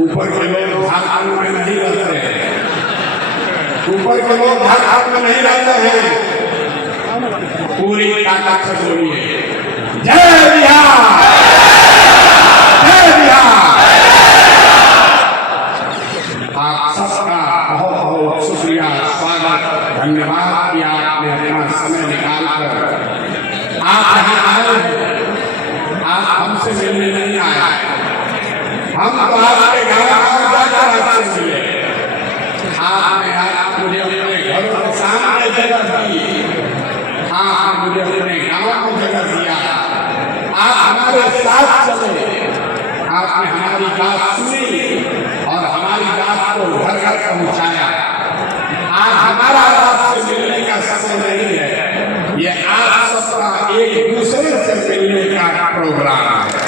ऊपर के लोग झारखंड में नहीं रहते हैं, ऊपर के लोग झारखंड में नहीं रहते हैं। पूरी ताकत से बोलिए जय बिहार, जय बिहार। आप सबका बहुत बहुत शुक्रिया, स्वागत, धन्यवाद कि आपने अपना समय निकालकर आप यहाँ आए हैं। आप हमसे मिलने नहीं आए, हम तो आपके घर आपसे मिले। आपने आज मुझे अपने घरों के सामने जगह दी, आपने मुझे अपने गाँव को जगह दिया, आप हमारे साथ चले, आपने हमारी बात सुनी और हमारी बात को घर घर पहुँचाया। आज हमारा आपसे मिलने का समय नहीं है, ये आप सबका एक दूसरे से मिलने का प्रोग्राम है।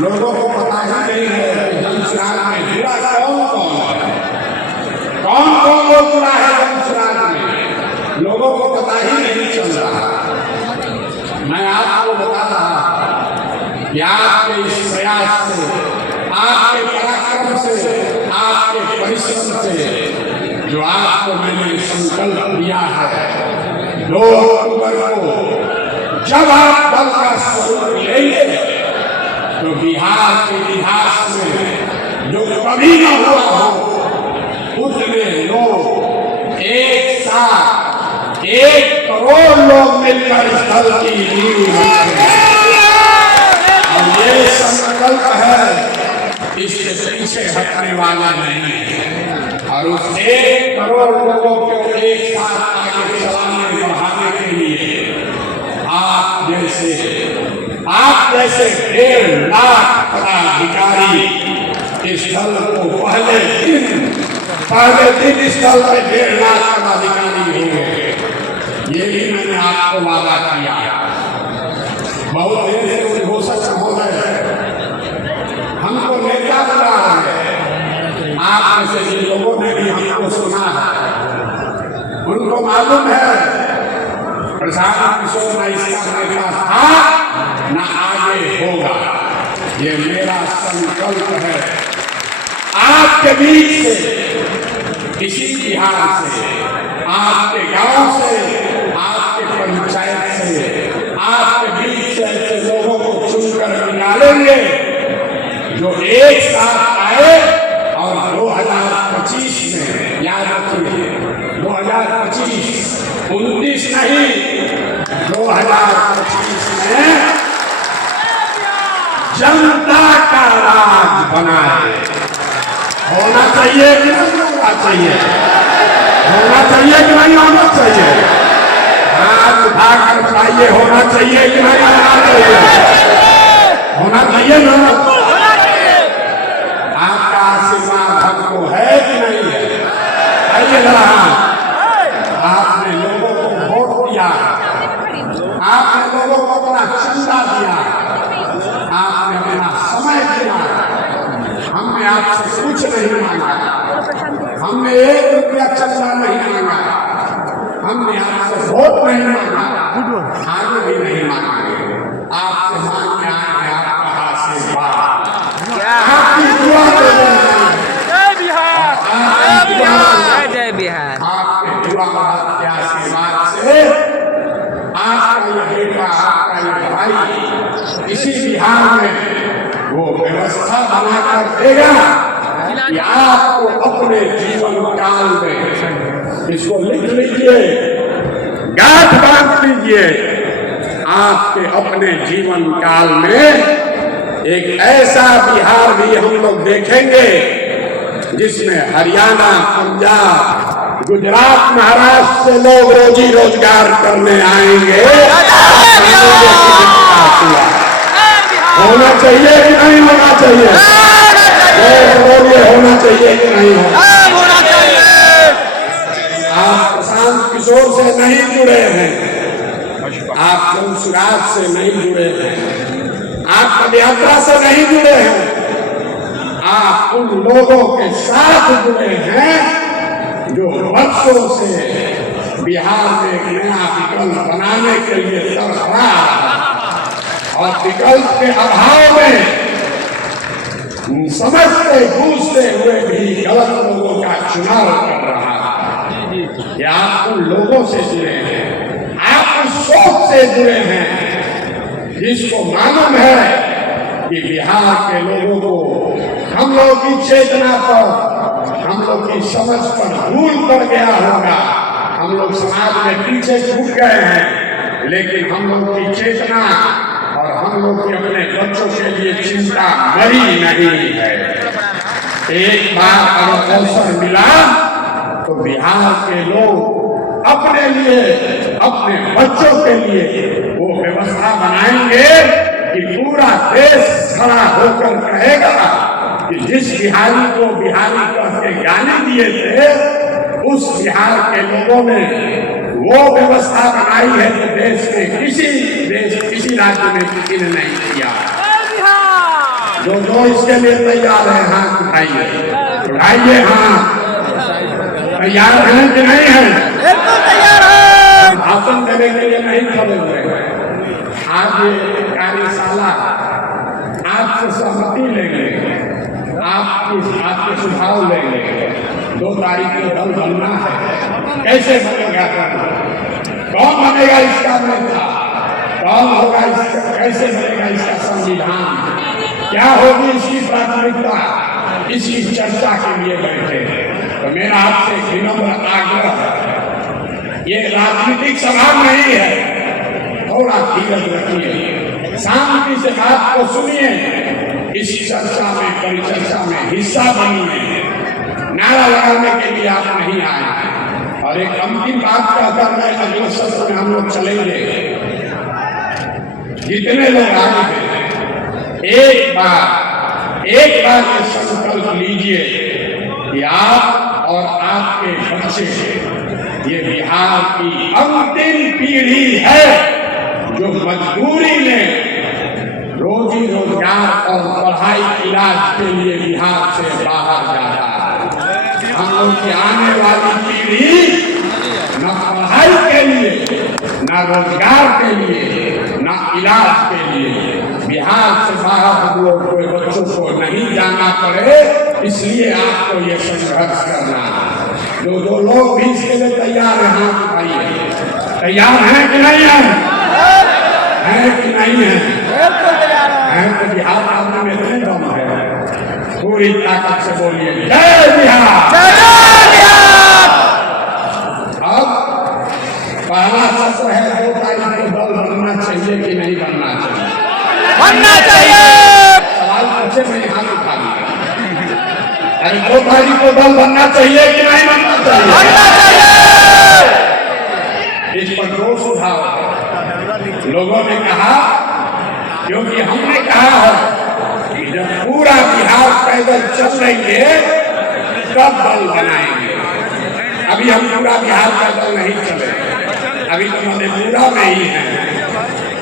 लोगों को पता ही नहीं है कि जमशराज में जुड़ा कौन कौन है, कौन कौन लोग जुड़ा है जमशराज में, लोगों को पता ही नहीं चल रहा। मैं आपको बता रहा कि आपके इस प्रयास से, आपके पराक्रम से, आपके परिश्रम से, जो आपको मैंने संकल्प दिया है 2 अक्टूबर को जब आप बल का स्वरूप लेंगे तो बिहार के इतिहास में जो कभी न हुआ हो, उतने लोग एक साथ 1 करोड़ लोग मिलकर इस दल की नींव रखेंगे। और ये संकल्प है, इससे पीछे हटने वाला नहीं है। और उस 1 करोड़ लोगों को एक साथ आगे चलाने बढ़ाने के लिए आप जैसे 1.5 लाख पदाधिकारी इस दल को पहले दिन इस दल में 1.5 लाख पदाधिकारी होंगे। ये भी मैंने आपको वादा किया। बहुत देर से उद्घोषक महोदय हमको नेता बना है, आप में से जिन लोगों ने भी हमको सुना है उनको मालूम है प्रशांत किशोर न इसका नेता था न आगे होगा। ये मेरा संकल्प है, आपके बीच से, इसी बिहार से, आपके गांव से, आपके पंचायत से, आपके बीच से ऐसे लोगों को चुनकर निकालेंगे जो एक साथ आए और 2025 में, याद रखिए 2025, 29 नहीं, 2025 में जनता का राज बनाए। होना चाहिए कि नहीं होना चाहिए, होना चाहिए कि नहीं होना चाहिए, हाथ उठाकर बताइए होना चाहिए कि नहीं होना चाहिए, होना चाहिए ना, आपका आशीर्वाद हमको है कि नहीं है? आइए जरा, आपने लोगों को वोट दिया, आपने लोगों को अपना चंदा दिया, आपने अपना समय दिया, हमने आपसे कुछ नहीं मांगा, हमने 1 रुपया चंदा नहीं मांगा, हमने आपसे वोट नहीं मांगा, आगे भी नहीं मांगेंगे, आपसे मांगने आए आपका आशीर्वाद, आपकी दुआ जय बिहार, जय बिहार, जय बिहार। आपके दुआ के आशीर्वाद से आपका ये बेटा, आपका ये भाई इसी बिहार में वो व्यवस्था बनाकर देगा कि आपको अपने जीवन काल में, इसको लिख लीजिए, गांठ बांध लीजिए, आपके अपने जीवन काल में एक ऐसा बिहार भी हम लोग देखेंगे जिसमें हरियाणा, पंजाब, गुजरात, महाराष्ट्र से लोग रोजी रोजगार करने आएंगे। होना चाहिए कि नहीं होना चाहिए? बोलिए होना चाहिए कि नहीं होना चाहिए? आप प्रशांत किशोर से नहीं जुड़े हैं, आप जमशराज से नहीं जुड़े हैं, आप पदयात्रा से नहीं जुड़े हैं, आप उन लोगों के साथ जुड़े हैं जो वर्षों से बिहार में एक नया विकल्प बनाने के लिए तड़प रहा है और विकल्प के अभाव में समझते बूझते हुए भी गलत लोगों का चुनाव कर रहा है। या आप उन लोगों से जुड़े हैं, आप उस सोच से जुड़े हैं जिसको मालूम है कि बिहार के लोगों को हम लोग की चेतना पर, हम लोग की समझ पर भूल पड़ गया होगा। हम लोग समाज में पीछे छूट गए हैं, लेकिन हम लोग की चेतना और हम लोग की अपने बच्चों के लिए चिंता मरी नहीं है। एक बार अगर अवसर मिला तो बिहार के लोग अपने लिए, अपने बच्चों के लिए वो व्यवस्था बनाएंगे कि पूरा देश खड़ा होकर कहेगा कि जिस बिहारी को बिहारी कह के गाली दिए थे, उस बिहार के लोगों ने वो व्यवस्था बनाई है कि देश किसी राज्य में किसी ने नहीं किया। जो इसके लिए तैयार है हाथ उठाइए हाथ। तैयार हैं कि नहीं है? बिल्कुल तैयार है। भाषण देने के लिए नहीं खड़े हुए हैं। आज ये कार्यशाला आपसे सहमति लेंगे, आपके सुझाव लेंगे। 2 तारीख को दल बनना है, कैसे बनेगा दल, कौन बनेगा इसका नेता, कौन होगा इसका, कैसे बनेगा इसका संविधान, क्या होगी इसकी प्राथमिकता, इसकी चर्चा के लिए बैठे। तो मेरा आपसे विनम्र आग्रह है, ये राजनीतिक सभा नहीं है, थोड़ा धीरज रखिए, शांति से बात को सुनिए, इस चर्चा में, परिचर्चा में हिस्सा बनिए। नारा लगाने के लिए आप नहीं आए। और एक अंतिम बात कहकर मैं अगले सत्र में हम लोग चलेंगे। जितने लोग आए हैं, एक बार ये संकल्प लीजिए कि आप और आपके बच्चे ये बिहार की अंतिम पीढ़ी है जो मजदूरी में रोजी रोजगार और पढ़ाई इलाज के लिए बिहार से बाहर जाता है। हम लोग की आने वाली पीढ़ी न पढ़ाई के लिए, न रोजगार के लिए, न इलाज के लिए बिहार से बाहर हम लोग कोई बच्चों को नहीं जाना पड़े, इसलिए आपको ये संघर्ष करना है। जो लोग भी इसके लिए तैयार हैं हाथ उठाइए। तैयार हैं कि नहीं है कि नहीं है? तो बिहार आने में इतने दम है, पूरी ताकत से बोलिए जय बिहार। अब पहला सत्र है, 2 तारीख को दल बनना चाहिए कि नहीं बनना चाहिए? बनना चाहिए। सवाल पूछे, मैं हाथ उठा लिया। अरे 2 तारीख को दल बनना चाहिए कि नहीं बनना चाहिए? बनना चाहिए। इस पर 2 सुझाव लोगों ने कहा, क्योंकि हमने कहा है कि जब पूरा बिहार पैदल चल लेंगे तब दल बनाएंगे। अभी हम पूरा बिहार पैदल नहीं चले, अभी तो मधेपुरा में ही है।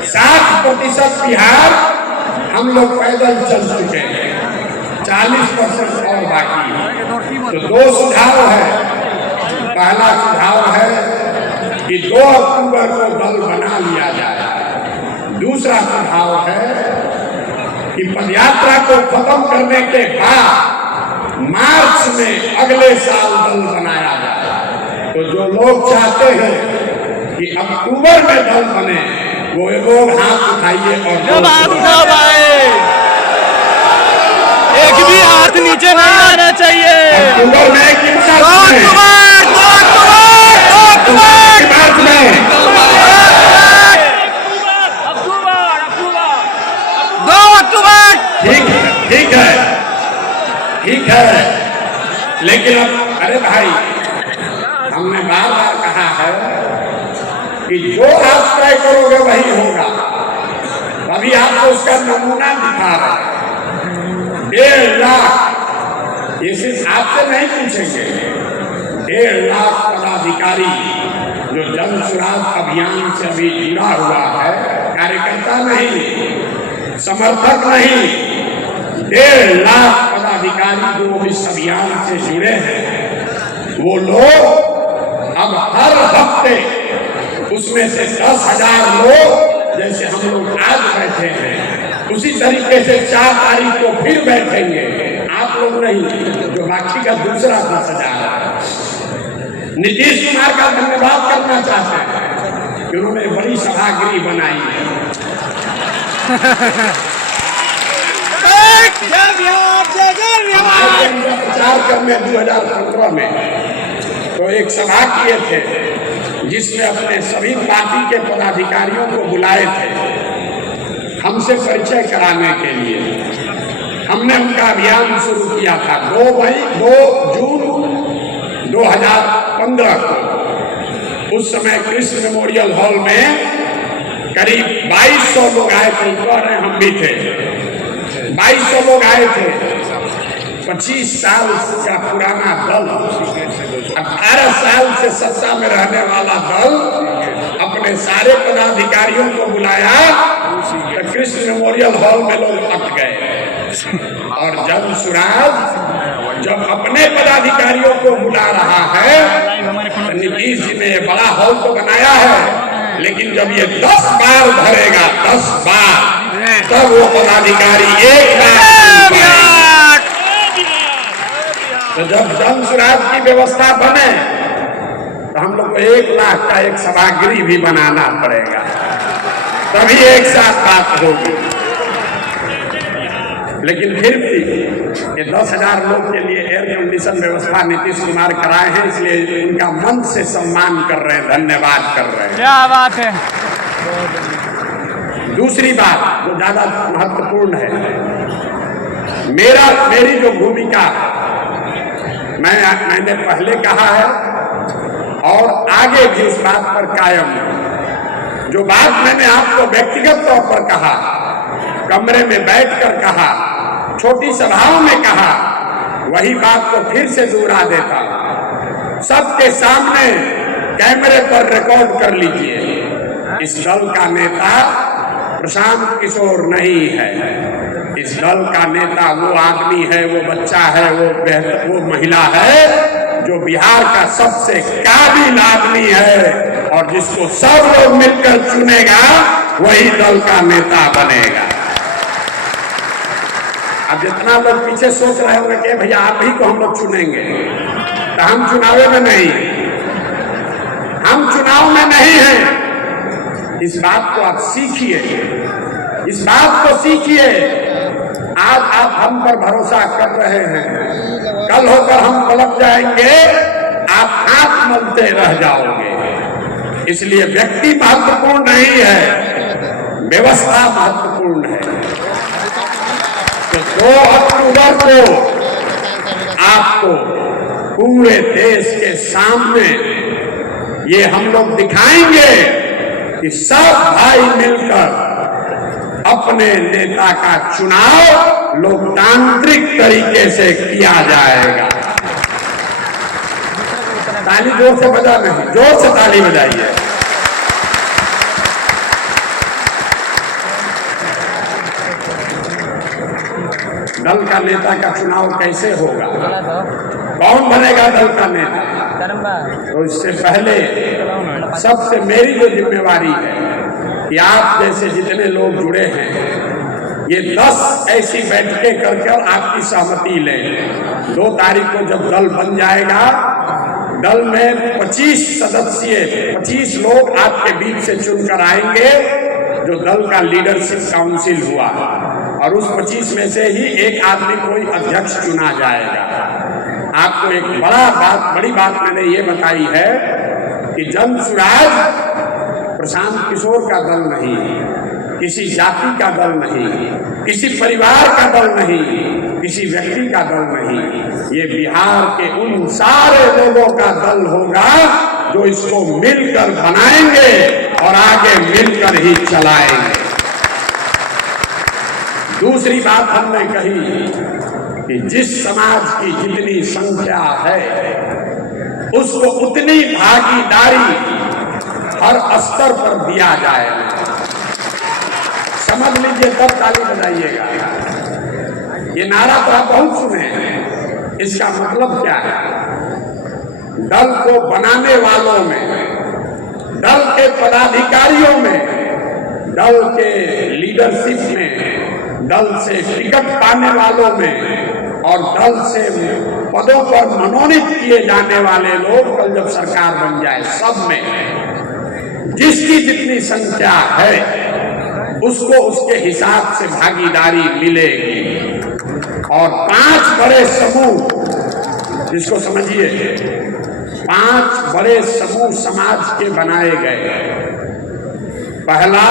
60% बिहार हम लोग पैदल चल चुके हैं, 40% और बाकी है। तो 2 सुझाव है। पहला सुझाव है कि 2 अक्टूबर को दल बना लिया जाए। दूसरा सुझाव है कि पदयात्रा को खत्म करने के बाद मार्च में अगले साल दल बनाया जाए। तो जो लोग चाहते हैं कि अक्टूबर में दल बने, वो लोग हाथ उठाइए। और एक भी हाथ नीचे नहीं आना चाहिए। अक्टूबर में ठीक है, लेकिन अब अरे भाई, हमने बार बार कहा है कि जो आप तय करोगे वही होगा। अभी आपको उसका नमूना दिखा रहा है। 1.5 लाख, ये सिर्फ आपसे नहीं पूछेंगे, 1.5 लाख पदाधिकारी जो जन सुराग अभियान से अभी जुड़ा हुआ है, कार्यकर्ता नहीं, समर्थक नहीं, 1.5 लाख पदाधिकारी जो इस अभियान से जुड़े हैं, वो लोग अब हर हफ्ते उसमें से 10,000 लोग, जैसे हम लोग आज बैठे हैं, तरीके से 4 तारीख को फिर बैठेंगे। आप लोग नहीं, जो बाकी का दूसरा 10,000। नीतीश कुमार का धन्यवाद करना चाहते हैं कि उन्होंने बड़ी सभागृह बनाई है। प्रचार करने 2015 में तो एक सभा किए थे जिसमें अपने सभी पार्टी के पदाधिकारियों को बुलाए थे हमसे परिचय कराने के लिए। हमने उनका अभियान शुरू किया था 2 जून 2015 को। उस समय कृष्ण मेमोरियल हॉल में करीब 2200 लोग आए थे। कह रहे हम भी थे, 2200 लोग आए थे। 25 साल का पुराना दल, 18 साल से सत्ता में रहने वाला दल अपने सारे पदाधिकारियों को बुलाया तो कृष्ण मेमोरियल हॉल में लोग अट गए। और जन सुराज जब अपने पदाधिकारियों को बुला रहा है तो नीतीश जी ने बड़ा हॉल तो बनाया है, लेकिन जब ये 10 बार भरेगा, 10 बार, तब वो पदाधिकारी एक बार। तो जब जन सुराज की व्यवस्था बने तो हम लोग को 1 लाख का एक सभागृह भी बनाना पड़ेगा, तभी एक साथ बात होगी। लेकिन फिर भी ये 10,000 लोग के लिए एयर कंडीशन व्यवस्था नीतीश कुमार कराए हैं, इसलिए उनका मन से सम्मान कर रहे हैं, धन्यवाद कर रहे हैं। क्या बात है। दूसरी बात जो ज्यादा महत्वपूर्ण है, मेरी जो भूमिका मैंने पहले कहा है और आगे भी उस बात पर कायम हूं। जो बात मैंने आपको व्यक्तिगत तौर पर कहा, कमरे में बैठकर कहा, छोटी सभाओं में कहा, वही बात को फिर से दोहरा देता हूं। सबके सामने कैमरे पर रिकॉर्ड कर लीजिए। इस दल का नेता प्रशांत किशोर नहीं है। इस दल का नेता वो आदमी है, वो बच्चा है, वो महिला है जो बिहार का सबसे काबिल आदमी है और जिसको सब लोग मिलकर चुनेगा वही दल का नेता बनेगा। अब जितना लोग पीछे सोच रहे होंगे कि भैया आप ही को हम लोग चुनेंगे, तो हम चुनाव में नहीं, हम चुनाव में नहीं हैं। इस बात को आप सीखिए, इस बात को सीखिए। आज आप हम पर भरोसा कर रहे हैं, कल होकर हम पलट जाएंगे, आप हाथ मलते रह जाओगे। इसलिए व्यक्ति महत्वपूर्ण नहीं है, व्यवस्था महत्वपूर्ण है। तो 2 अक्टूबर को आपको पूरे देश के सामने ये हम लोग दिखाएंगे कि सब भाई मिलकर अपने नेता का चुनाव लोकतांत्रिक तरीके से किया जाएगा। ताली जोर से बजा नहीं, जोर से ताली बजाइए। दल का नेता का चुनाव कैसे होगा, कौन बनेगा दल का नेता, तो इससे पहले सबसे मेरी जो जिम्मेवारी है कि आप जैसे जितने लोग जुड़े हैं ये 10 ऐसी बैठकें कर आपकी सहमति लें। 2 तारीख को जब दल बन जाएगा, दल में 25 सदस्यीय 25 लोग आपके बीच से चुनकर आएंगे जो दल का लीडरशिप काउंसिल हुआ, और उस 25 में से ही एक आदमी कोई अध्यक्ष चुना जाएगा। आपको एक बड़ी बात मैंने ये बताई है कि जन सुराज प्रशांत किशोर का दल नहीं, किसी जाति का दल नहीं, किसी परिवार का दल नहीं, किसी व्यक्ति का दल नहीं। ये बिहार के उन सारे लोगों का दल होगा जो इसको मिलकर बनाएंगे और आगे मिलकर ही चलाएंगे। दूसरी बात हमने कही कि जिस समाज की जितनी संख्या है उसको उतनी भागीदारी हर स्तर पर दिया जाएगा। समझ लीजिए, तब ताली बजाइएगा। ये नारा तो आप बहुत सुने हैं, इसका मतलब क्या है? दल को बनाने वालों में, दल के पदाधिकारियों में, दल के लीडरशिप में दल से टिकट पाने वालों में और दल से पदों पर मनोनीत किए जाने वाले लोग कल जब सरकार बन जाए सब में जिसकी जितनी संख्या है उसको उसके हिसाब से भागीदारी मिलेगी। और 5 बड़े समूह, जिसको समझिए 5 बड़े समूह समाज के बनाए गए। पहला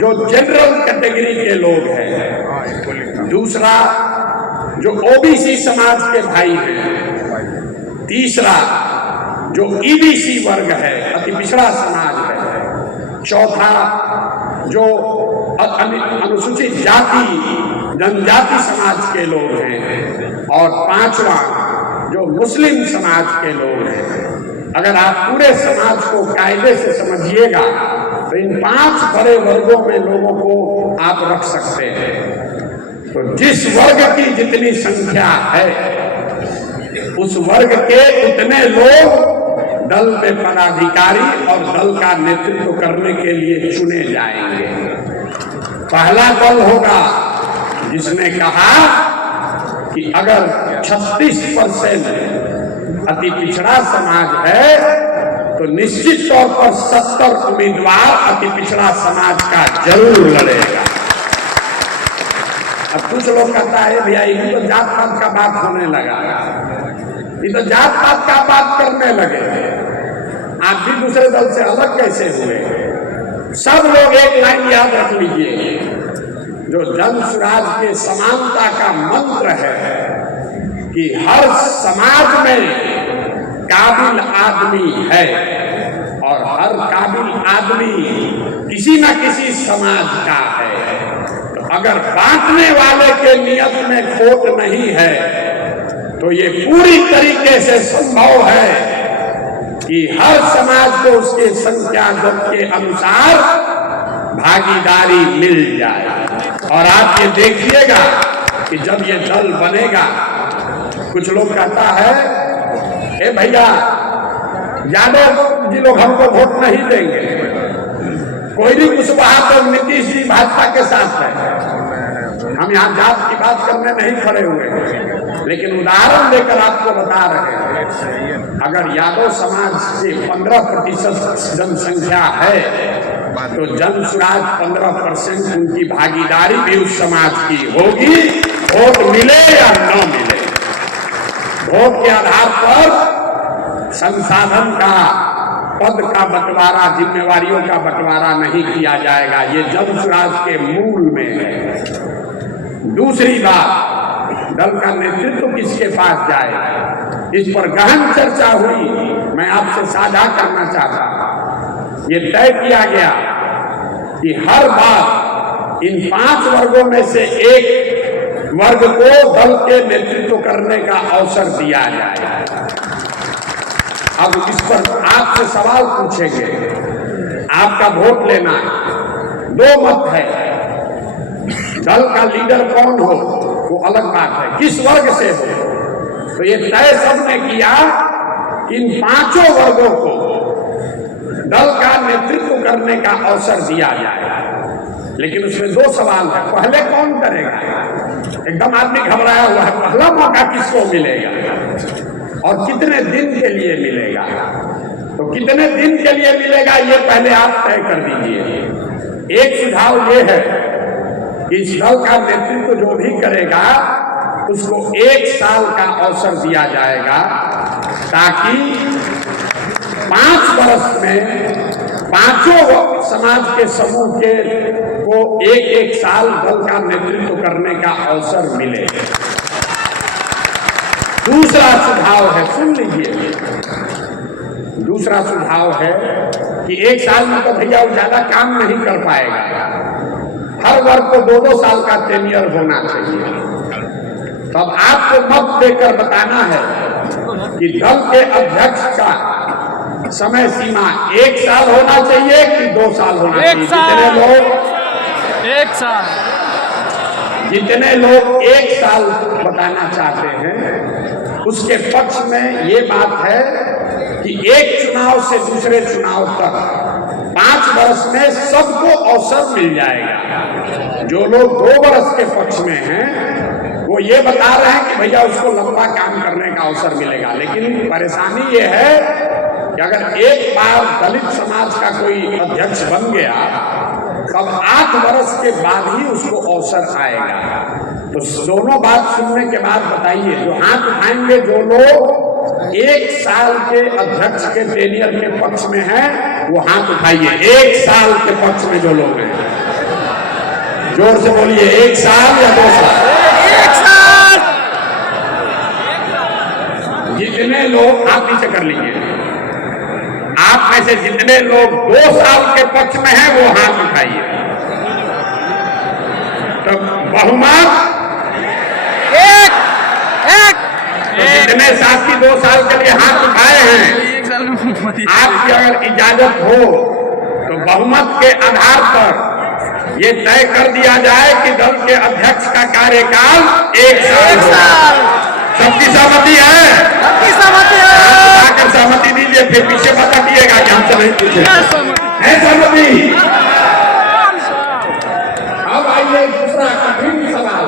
जो जनरल कैटेगरी के लोग हैं, दूसरा जो ओबीसी समाज के भाई हैं, तीसरा जो ईबीसी वर्ग है, अति पिछड़ा समाज है, चौथा जो अनुसूचित जाति जनजाति समाज के लोग हैं, और 5वां जो मुस्लिम समाज के लोग हैं। अगर आप पूरे समाज को कायदे से समझिएगा तो इन 5 बड़े वर्गों में लोगों को आप रख सकते हैं। तो जिस वर्ग की जितनी संख्या है उस वर्ग के उतने लोग दल में पदाधिकारी और दल का नेतृत्व करने के लिए चुने जाएंगे। पहला दल होगा जिसने कहा कि अगर 36% अति पिछड़ा समाज है तो निश्चित तौर पर 70 उम्मीदवार अति पिछड़ा समाज का जरूर लड़ेगा। अब कुछ लोग कहता है भैया ये तो जात पात का बात होने लगा, ये तो जात पात का बात करने लगे, आप भी दूसरे दल से अलग कैसे हुए? सब लोग एक लाइन याद रख लीजिए, जो जन स्वराज के समानता का मंत्र है कि हर समाज में काबिल आदमी है और हर काबिल आदमी किसी न किसी समाज का है। तो अगर बांटने वाले के नियत में खोट नहीं है तो ये पूरी तरीके से संभव है कि हर समाज को उसके संख्या दल के अनुसार भागीदारी मिल जाए। और आप ये देखिएगा कि जब ये दल बनेगा, कुछ लोग कहता है ए भैया यादव जी लोग हमको वोट नहीं देंगे, कोई भी कुशवाहा तो नीतीश जी भाजपा के साथ है। हम यहाँ जात की बात करने नहीं खड़े हुए, लेकिन उदाहरण देकर आपको बता रहे हैं। अगर यादव समाज से 15% जनसंख्या है तो जन स्वराज 15% उनकी भागीदारी भी उस समाज की होगी, वोट मिले या न मिले। वोट के आधार पर संसाधन का, पद का बंटवारा, जिम्मेवारियों का बंटवारा नहीं किया जाएगा। ये जन स्वराज के मूल में है। दूसरी बात, दल का नेतृत्व किसके पास जाए, इस पर गहन चर्चा हुई, मैं आपसे साझा करना चाहता हूं। ये तय किया गया कि हर बार इन 5 वर्गों में से एक वर्ग को दल के नेतृत्व करने का अवसर दिया जाए। अब इस पर आपसे सवाल पूछेंगे, आपका वोट लेना है। 2 मत है, दल का लीडर कौन हो वो अलग बात है, किस वर्ग से हो। तो ये तय सबने किया कि इन 5 वर्गों को दल का नेतृत्व करने का अवसर दिया जाए। लेकिन उसमें 2 सवाल है। पहले कौन करेगा? एकदम आदमी घबराया हुआ है, पहला मौका किसको मिलेगा और कितने दिन के लिए मिलेगा? तो कितने दिन के लिए मिलेगा ये पहले आप तय कर दीजिए। एक सुझाव ये है कि इस दल का नेतृत्व जो भी करेगा उसको 1 साल का अवसर दिया जाएगा, ताकि 5 वर्ष में 5 समाज के समूह के को 1-1 साल दल का नेतृत्व करने का अवसर मिले। दूसरा सुझाव है, सुन लीजिए, दूसरा सुझाव है कि 1 साल में तो भैया वो ज्यादा काम नहीं कर पाएगा। हर वर्ग को 2-2 साल का टेन्योर होना चाहिए। तब आपको मत देकर बताना है कि दल के अध्यक्ष का समय सीमा 1 साल होना चाहिए कि 2 साल होना चाहिए। जितने लोग 1 साल बताना चाहते हैं उसके पक्ष में ये बात है कि एक चुनाव से दूसरे चुनाव तक 5 वर्ष में सबको अवसर मिल जाएगा। जो लोग 2 वर्ष के पक्ष में हैं वो ये बता रहे हैं कि भैया उसको लंबा काम करने का अवसर मिलेगा, लेकिन परेशानी ये है कि अगर एक बार दलित समाज का कोई अध्यक्ष बन गया तब 8 वर्ष के बाद ही उसको अवसर आएगा। तो दोनों बात सुनने के बाद बताइए, जो हाथ उठाएंगे जो लोग 1 साल के अध्यक्ष के टेनियर के पक्ष में हैं वो हाथ उठाइए। 1 साल के पक्ष में जो लोग हैं, जोर से बोलिए, 1 साल या 2 साल? 1 साल। जितने लोग, आप नीचे कर लीजिए, आप में से जितने लोग 2 साल के पक्ष में हैं वो हाथ उठाइए। तो बहुमत एक तो जितने साथी 2 साल के लिए हाथ उठाए हैं, आपकी अगर इजाजत हो तो बहुमत के आधार पर ये तय कर दिया जाए कि दल के अध्यक्ष का कार्यकाल 1 साल होगा। सबकी सहमति है? सहमति दीजिए, फिर पीछे बता दिएगा कि हमसे नहीं पूछे। है सहमति? अब आइए दूसरा कठिन सवाल,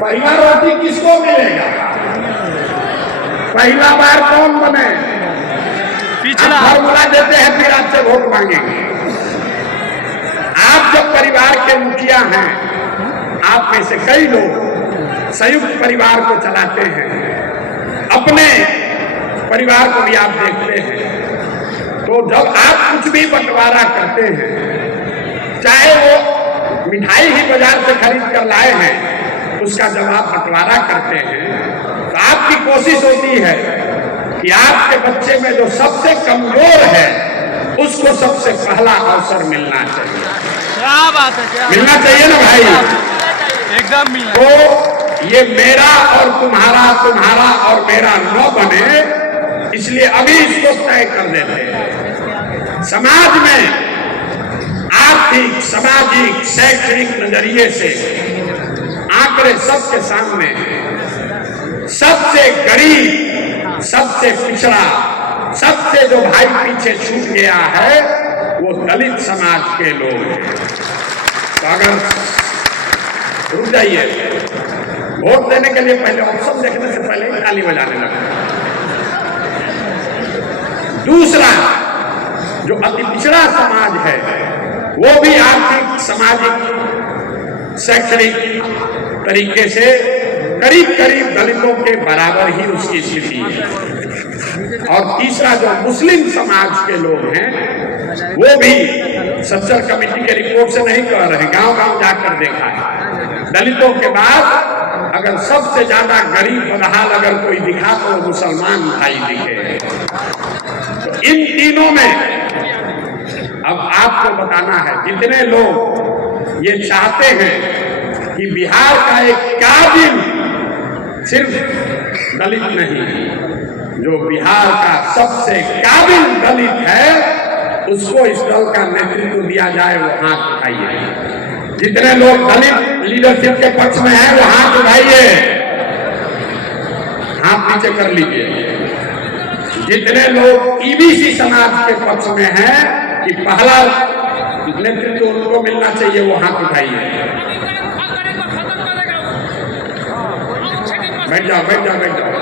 पहला रोटी किसको मिलेगा? पहला बार कौन बने? पिछला फॉर्मूला देते हैं, फिर आपसे वोट मांगेंगे। आप जब परिवार के मुखिया हैं, आप में से कई लोग संयुक्त परिवार को चलाते हैं, अपने परिवार को भी आप देखते हैं, तो जब आप कुछ भी बंटवारा करते हैं, चाहे वो मिठाई ही बाजार से खरीद कर लाए हैं, उसका जब आप बंटवारा करते हैं तो आपकी कोशिश होती है कि आपके बच्चे में जो सबसे कमजोर है उसको सबसे पहला अवसर मिलना चाहिए। क्या बात है, क्या मिलना चाहिए ना भाई? एकदम मिलना। तो ये मेरा और तुम्हारा, तुम्हारा और मेरा न बने, इसलिए अभी इसको तय कर देते हैं। समाज में आर्थिक, सामाजिक, शैक्षणिक नजरिए से आंकड़े सबके सामने, सबसे गरीब, सबसे पिछड़ा, सबसे जो भाई पीछे छूट गया है वो दलित समाज के लोग हैं। तो अगर रुक जाइए, वोट देने के लिए पहले ऑप्शन देखने से पहले ही ताली बजाने लगते। दूसरा, जो अति पिछड़ा समाज है वो भी आर्थिक, सामाजिक, शैक्षणिक तरीके से करीब करीब दलितों के बराबर ही उसकी स्थिति है। और तीसरा, जो मुस्लिम समाज के लोग हैं वो भी सच्चर कमेटी के रिपोर्ट से नहीं कह रहे, गांव गांव जाकर देखा है, दलितों के बाद अगर सबसे ज्यादा गरीब बदहाल अगर कोई दिखा तो मुसलमान भाई दिखे। तो इन तीनों में अब आपको बताना है, जितने लोग ये चाहते हैं कि बिहार का एक काबिल सिर्फ दलित नहीं, जो बिहार का सबसे काबिल दलित है उसको इस दल का नेतृत्व दिया जाए, वो हाथ उठाइए। जितने लोग दलित लीडरशिप के पक्ष में हैं वो हाथ उठाइए, हाथ नीचे कर लीजिए। जितने लोग ईबीसी समाज के पक्ष में हैं कि पहला नेतृत्व उनको मिलना चाहिए वो हाथ उठाइए। बैठ जाओ, बैठ जाओ, बैठ जाओ।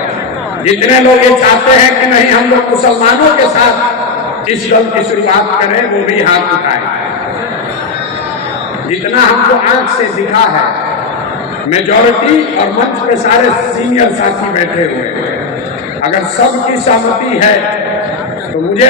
जितने लोग ये चाहते हैं कि नहीं हम लोग मुसलमानों के साथ इस दल की शुरुआत करें वो भी हाथ उठाए। जितना हमको आंख से दिखा है, मेजॉरिटी और मंच पे सारे सीनियर साथी बैठे हुए हैं, अगर सबकी सहमति है तो मुझे